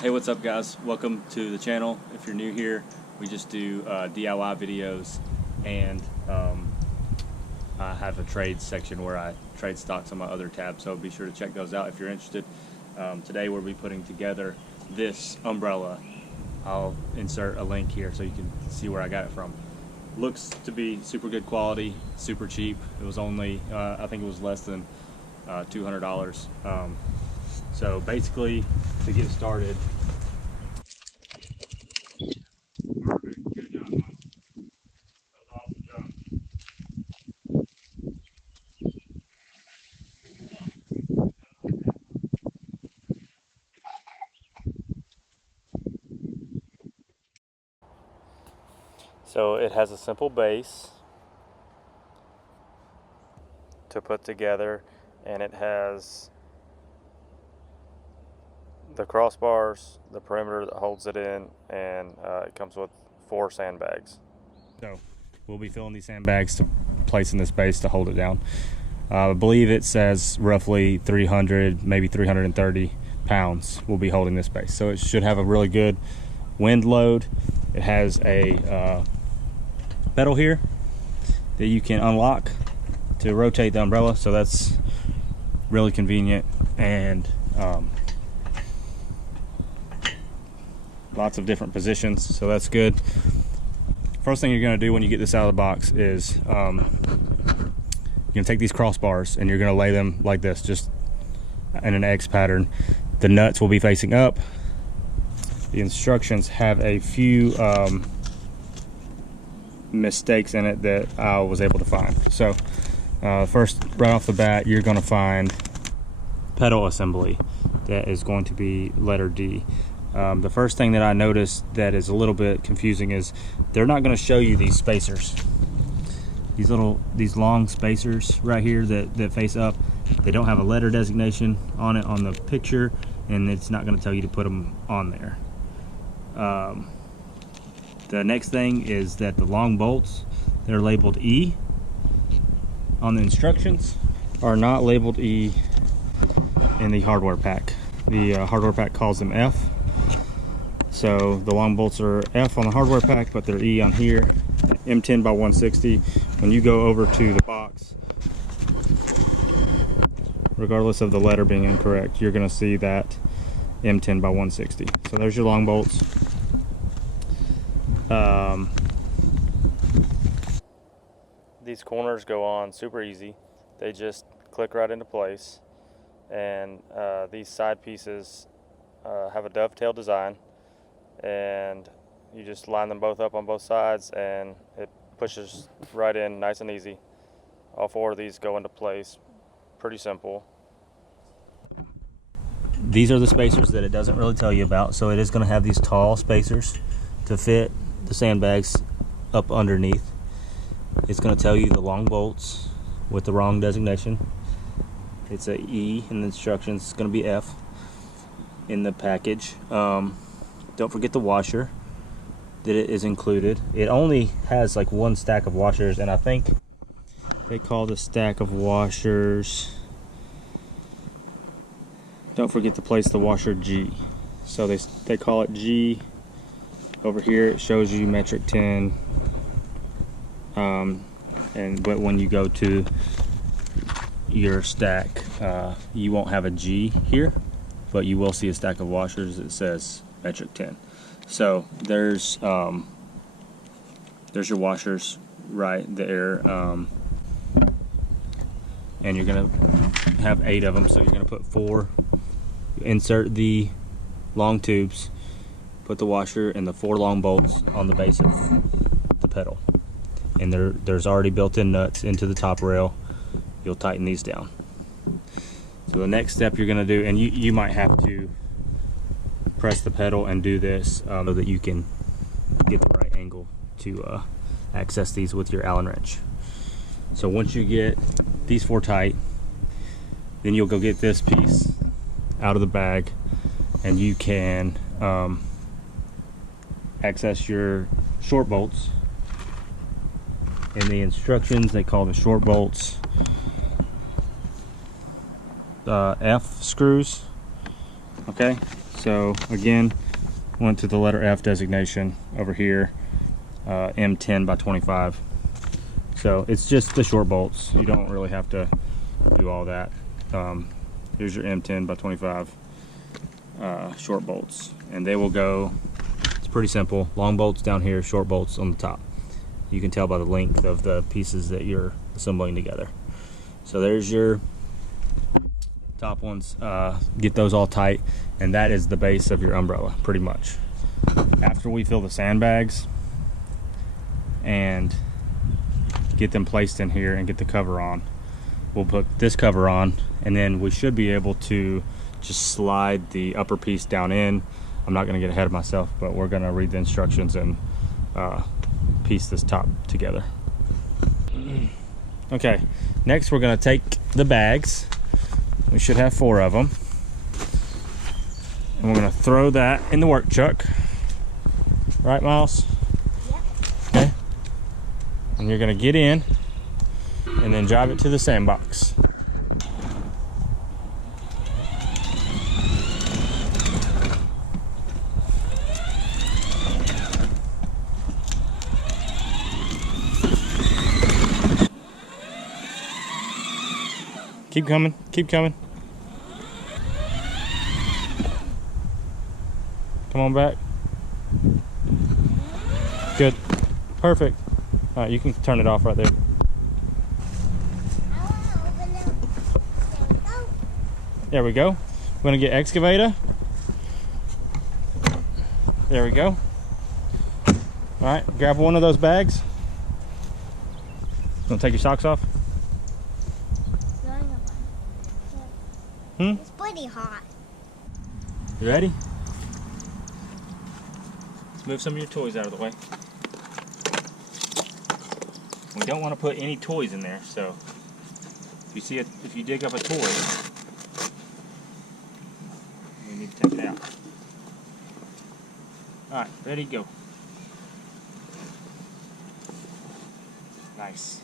Hey, what's up guys? Welcome to the channel. If you're new here, we just do DIY videos, and I have a trade section where I trade stocks on my other tab, so be sure to check those out if you're interested. Today we'll be putting together this umbrella. I'll insert a link here so you can see where I got it from. Looks to be super good quality, super cheap. It was only, I think it was less than $200. So basically, to get started, so it has a simple base to put together, and it has the crossbars, the perimeter that holds it in, and it comes with 4 sandbags. So we'll be filling these sandbags to place in this base to hold it down. I believe it says roughly 300, maybe 330 pounds will be holding this base. So it should have a really good wind load. It has a pedal here that you can unlock to rotate the umbrella, so that's really convenient, and lots of different positions, so that's good. First thing you're going to do when you get this out of the box is you're going to take these crossbars and you're going to lay them like this, just in an X pattern. The nuts will be facing up. The instructions have a few mistakes in it that I was able to find. So first, right off the bat, you're going to find pedal assembly that is going to be letter D. The first thing that I noticed that is a little bit confusing is they're not going to show you these spacers. These long spacers right here that face up, they don't have a letter designation on it on the picture, and it's not going to tell you to put them on there. The next thing is that the long bolts, they're labeled E on the instructions, are not labeled E in the hardware pack. The hardware pack calls them F. So the long bolts are F on the hardware pack, but they're E on here. M10 by 160. When you go over to the box, regardless of the letter being incorrect, you're going to see that M10 by 160. So there's your long bolts. These corners go on super easy. They just click right into place. And these side pieces have a dovetail design, and you just line them both up on both sides and it pushes right in nice and easy. All 4 of these go into place. Pretty simple. These are the spacers that it doesn't really tell you about, so it is going to have these tall spacers to fit the sandbags up underneath. It's going to tell you the long bolts with the wrong designation. It's a E in the instructions. It's going to be F in the package. Don't forget the washer that it is included. It only has like 1 stack of washers, and I think they call the stack of washers, don't forget to place the washer G. So they call it G. Over here it shows you metric 10, but when you go to your stack, you won't have a G here, but you will see a stack of washers that says metric 10. So there's your washers right there, and you're gonna have 8 of them, so you're gonna put 4. Insert the long tubes, put the washer and the 4 long bolts on the base of the pedal, and there's already built-in nuts into the top rail. You'll tighten these down. So the next step you're going to do, and you might have to press the pedal and do this so that you can get the right angle to access these with your Allen wrench. So once you get these 4 tight, then you'll go get this piece out of the bag, and you can access your short bolts. In the instructions, they call the short bolts F screws. Okay, So again, went to the letter F designation over here, M10 by 25. So it's just the short bolts. You don't really have to do all that. Here's your M10 by 25 short bolts, and they will go, it's pretty simple, long bolts down here, short bolts on the top. You can tell by the length of the pieces that you're assembling together. So there's your top ones. Get those all tight, and that is the base of your umbrella pretty much. After we fill the sandbags and get them placed in here and get the cover on, we'll put this cover on, and then we should be able to just slide the upper piece down in. I'm not going to get ahead of myself, but we're going to read the instructions and piece this top together. Okay, next we're going to take the bags. We should have 4 of them, and we're going to throw that in the work truck. Right, Miles? Yep. Okay. And you're going to get in and then drive it to the sandbox. Keep coming, keep coming. Come on back. Good, perfect. All right, you can turn it off right there. There we go. We're gonna get excavator. There we go. All right, grab one of those bags. Gonna take your socks off? It's pretty hot. You ready? Let's move some of your toys out of the way. We don't want to put any toys in there, so if you dig up a toy, we need to take it out. All right, ready, go. Nice.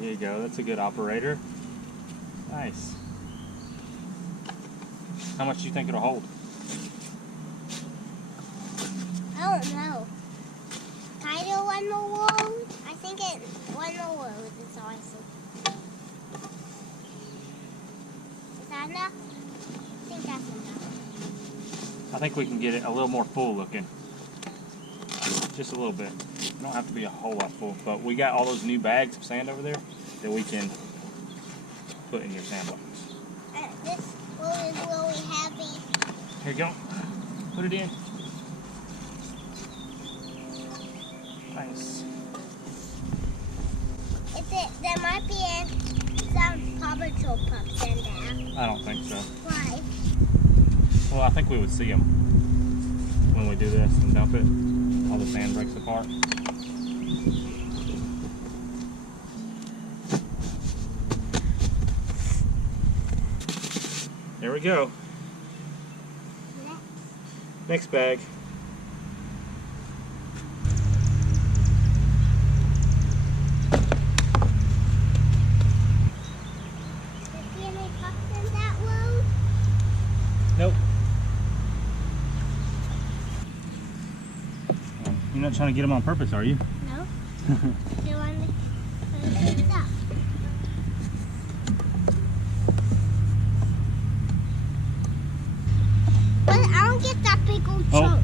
There you go, that's a good operator. Nice. How much do you think it'll hold? I don't know. Title one more load? I think it one more load is awesome. Is that enough? I think that's enough. I think we can get it a little more full looking. Just a little bit. It don't have to be a whole lot full, but we got all those new bags of sand over there that we can put in your sandbox. This load is really heavy. Here you go. Put it in. Nice. There might be some Paw Patrol pups in there. I don't think so. Why? Well, I think we would see them when we do this and dump it. All the sand breaks apart. There we go. Next bag. Nope. You're not trying to get them on purpose, are you? No. You want to pick it up? But I don't get that big old chunk.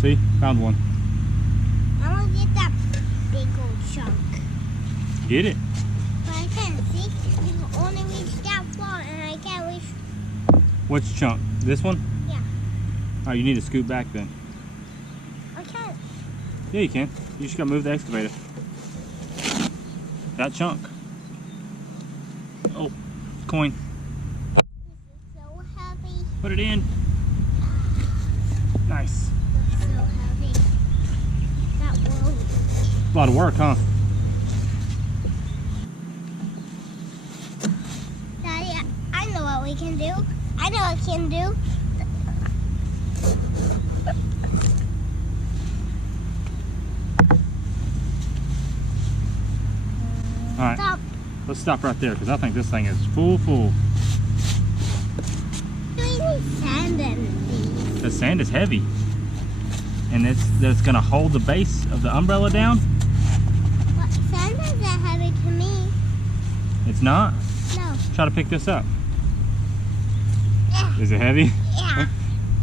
See? Found one. I don't get that big old chunk. Get it. But I can't see. You can only reach that far, and I can't reach. Which chunk? This one? Yeah. Oh, you need to scoot back then. I can't. Yeah, you can. You just gotta move the excavator. That chunk. Oh, coin. This is so heavy. Put it in. Nice. It's so heavy. A lot of work, huh? Daddy, I know what we can do. I know what we can do. All right, Stop. let's stop right there because I think this thing is full. We need sand in these. The sand is heavy, and it's gonna hold the base of the umbrella down. What, sand isn't heavy to me. It's not. No. Try to pick this up. Yeah. Is it heavy? Yeah.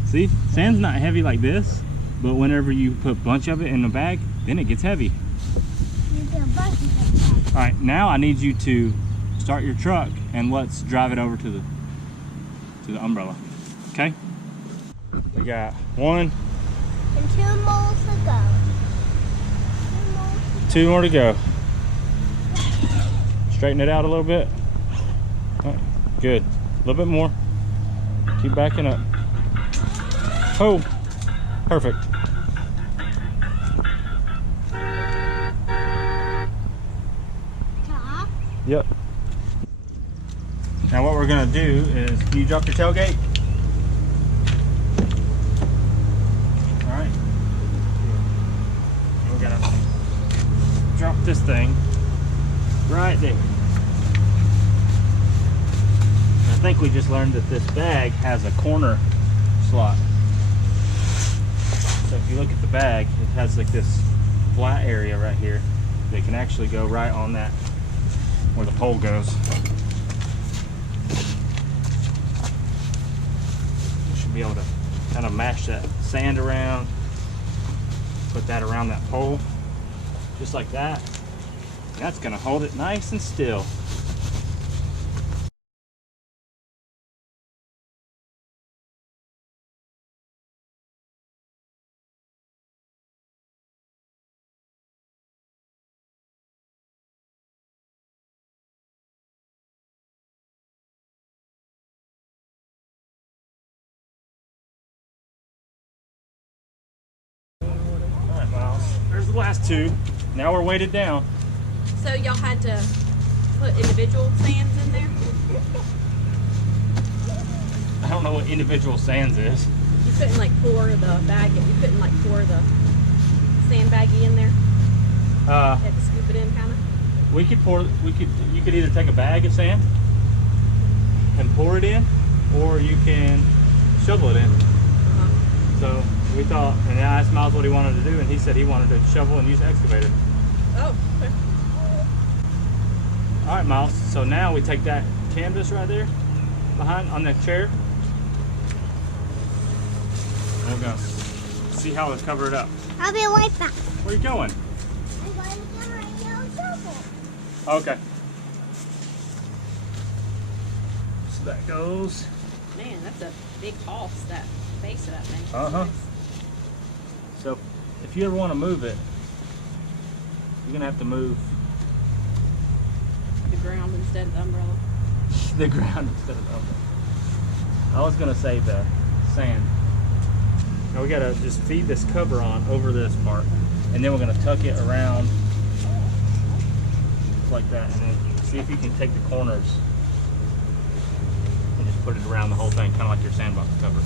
See, sand's not heavy like this, but whenever you put a bunch of it in a bag, then it gets heavy. You get a bunch of it. All right, now I need you to start your truck and let's drive it over to the umbrella. Okay? We got 1, And 2 more to go. 2 more to go. Straighten it out a little bit. All right, good. A little bit more. Keep backing up. Oh, perfect. Top. Yep. Now what we're gonna do is, can you drop your tailgate? All right. We're gonna drop this thing right there. And I think we just learned that this bag has a corner slot. So if you look at the bag, it has like this flat area right here that can actually go right on that where the pole goes. You should be able to kind of mash that sand around, put that around that pole, just like that. And that's gonna hold it nice and still. Alright, Miles, there's the last 2. Now we're weighted down. So y'all had to put individual sands in there? I don't know what individual sands is. You couldn't like pour the bag, you couldn't like pour the sandbaggy in there? You had to scoop it in kind of? You could either take a bag of sand and pour it in, or you can shovel it in. So we thought, and I asked Miles what he wanted to do, and he said he wanted to shovel and use an excavator. Oh, okay. All right, Miles. So now we take that canvas right there behind on that chair, and we're gonna see how we cover it up. I'll be right back. Where are you going? I'm going to get my yellow shovel. Okay. So that goes. Man, that's a big toss, that base of that thing. Uh-huh. Nice. So if you ever want to move it, you're gonna have to move The ground instead of the umbrella. the ground instead of the umbrella. I was gonna say the sand. Now we gotta just feed this cover on over this part, and then we're gonna tuck it around like that, and then see if you can take the corners and just put it around the whole thing, kind of like your sandbox cover.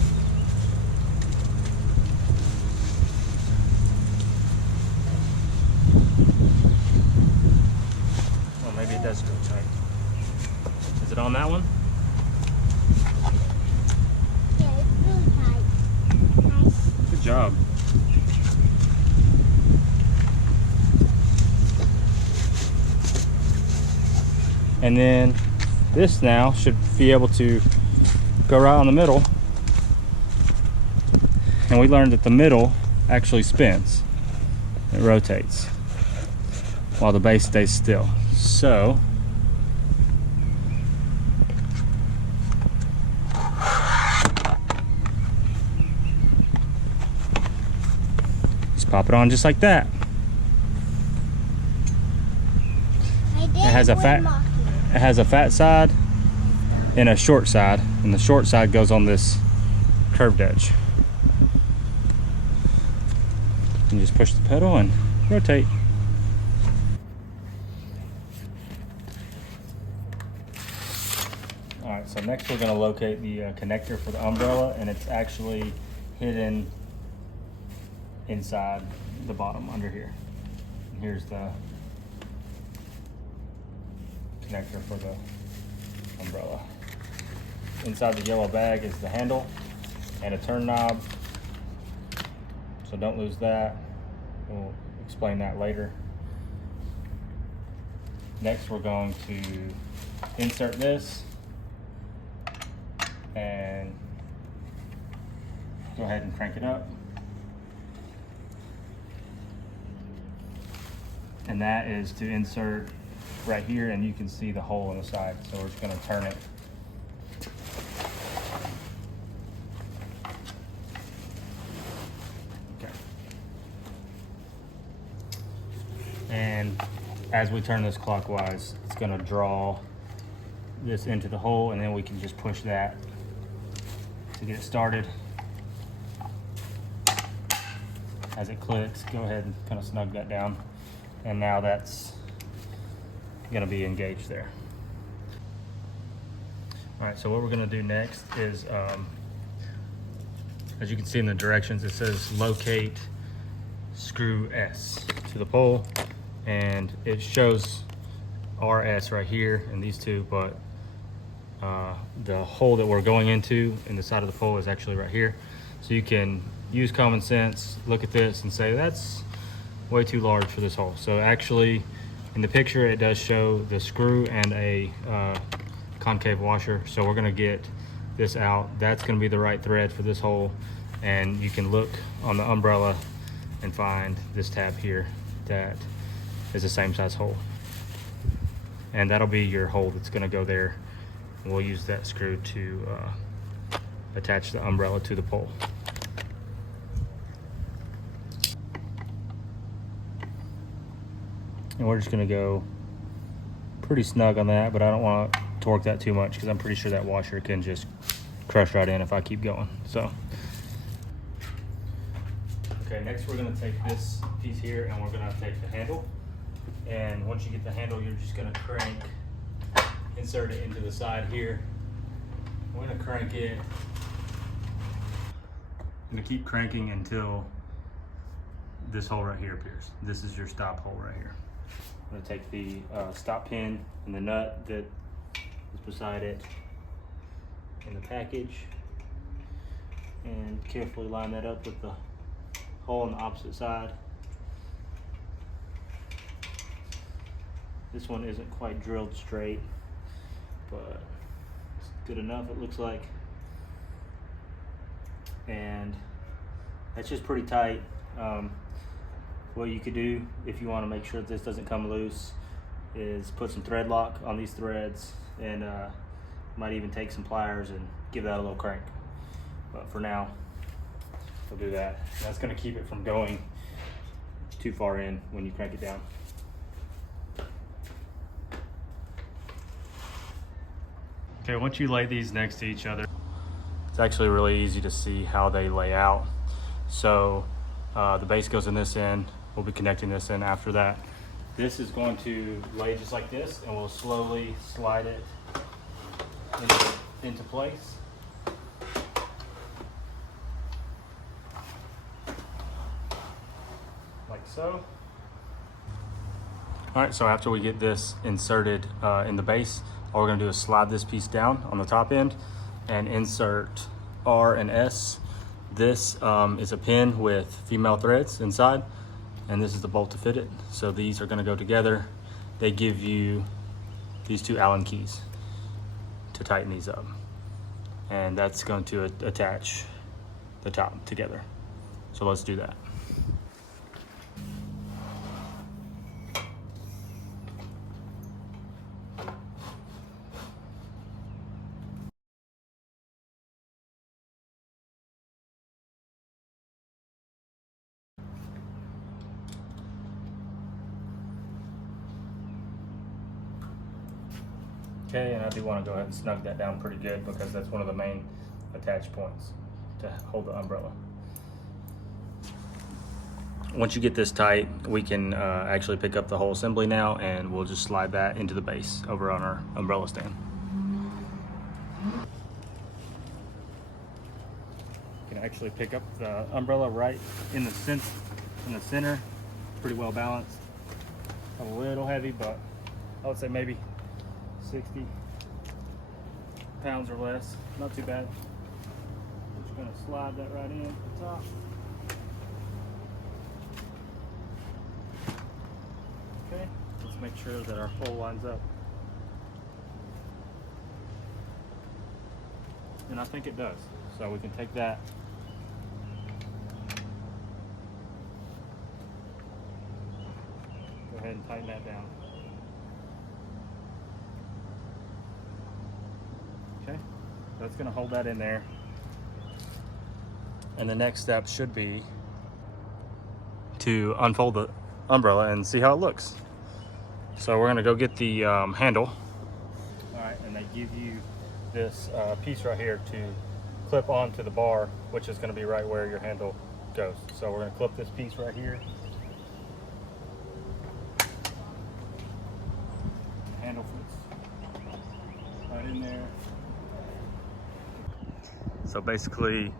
Well, maybe it does go tight. Is it on that one? Yeah, it's really tight. Nice. Good job. And then this now should be able to go right on the middle. And we learned that the middle actually spins. It rotates while the base stays still. So just pop it on just like that. It has a fat side and a short side, and the short side goes on this curved edge. And just push the pedal and rotate. So next we're going to locate the connector for the umbrella, and it's actually hidden inside the bottom under here. And here's the connector for the umbrella. Inside the yellow bag is the handle and a turn knob, so don't lose that. We'll explain that later. Next we're going to insert this and go ahead and crank it up. And that is to insert right here, and you can see the hole in the side, so we're just going to turn it. Okay. And as we turn this clockwise, it's going to draw this into the hole, and then we can just push that to get it started. As it clicks, go ahead and kind of snug that down, and now that's going to be engaged there. All right, so what we're going to do next is, as you can see in the directions, it says locate screw S to the pole, and it shows RS right here and these two, but the hole that we're going into in the side of the pole is actually right here. So you can use common sense, look at this and say that's way too large for this hole. So actually in the picture it does show the screw and a concave washer, so we're going to get this out. That's going to be the right thread for this hole, and you can look on the umbrella and find this tab here that is the same size hole, and that'll be your hole that's going to go there. We'll use that screw to attach the umbrella to the pole. And we're just going to go pretty snug on that, but I don't want to torque that too much because I'm pretty sure that washer can just crush right in if I keep going. So okay, next we're going to take this piece here and we're going to take the handle, and once you get the handle, you're just going to crank, insert it into the side here. We're going to crank it. I'm going to keep cranking until this hole right here appears. This is your stop hole right here. I'm going to take the stop pin and the nut that is beside it in the package and carefully line that up with the hole on the opposite side. This one isn't quite drilled straight, but it's good enough, it looks like. And that's just pretty tight. What you could do if you want to make sure that this doesn't come loose is put some thread lock on these threads, and might even take some pliers and give that a little crank. But for now, we'll do that. And that's going to keep it from going too far in when you crank it down. Okay, once you lay these next to each other, it's actually really easy to see how they lay out. So the base goes in this end. We'll be connecting this in after that. This is going to lay just like this, and we'll slowly slide it into place. Like so. All right, so after we get this inserted in the base, all we're gonna do is slide this piece down on the top end and insert R and S. This is a pin with female threads inside, and this is the bolt to fit it. So these are gonna go together. They give you these two Allen keys to tighten these up. And that's going to attach the top together. So let's do that. Okay, and I do want to go ahead and snug that down pretty good because that's one of the main attach points to hold the umbrella. Once you get this tight, we can actually pick up the whole assembly now, and we'll just slide that into the base over on our umbrella stand. actually pick up the umbrella right in the center. Pretty well balanced. A little heavy, but I would say maybe 60 pounds or less. Not too bad. Just gonna slide that right in at the top. Okay, let's make sure that our hole lines up. And I think it does. So we can take that. Go ahead and tighten that down. Okay, that's gonna hold that in there. And the next step should be to unfold the umbrella and see how it looks. So we're gonna go get the handle. All right, and they give you this piece right here to clip onto the bar, which is gonna be right where your handle goes. So we're gonna clip this piece right here. Handle fits right in there. So basically,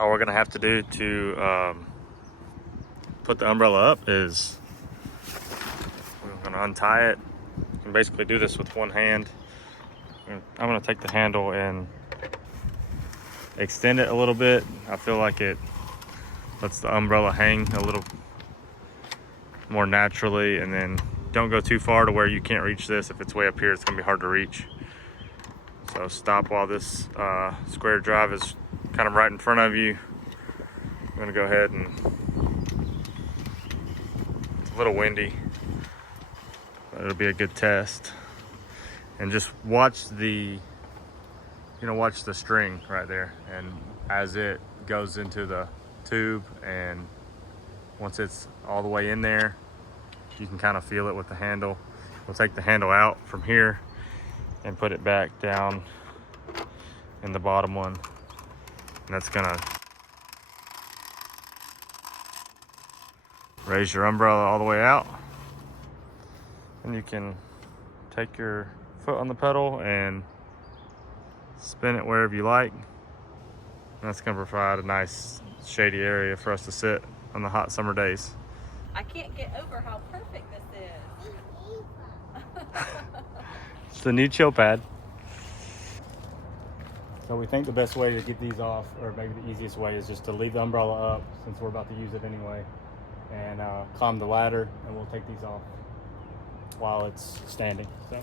all we're gonna have to do to put the umbrella up is we're gonna untie it. You can basically do this with one hand. I'm gonna take the handle and extend it a little bit. I feel like it lets the umbrella hang a little more naturally, and then don't go too far to where you can't reach this. If it's way up here, it's gonna be hard to reach. So stop while this square drive is kind of right in front of you. I'm gonna go ahead and, it's a little windy, but it'll be a good test. And just watch the, watch the string right there. And as it goes into the tube, and once it's all the way in there, you can kind of feel it with the handle. We'll take the handle out from here and put it back down in the bottom one. And that's gonna raise your umbrella all the way out. And you can take your foot on the pedal and spin it wherever you like. And that's gonna provide a nice shady area for us to sit on the hot summer days. I can't get over how perfect this is. It's the new chill pad. So we think the best way to get these off, or maybe the easiest way, is just to leave the umbrella up, since we're about to use it anyway, and climb the ladder, and we'll take these off while it's standing. So.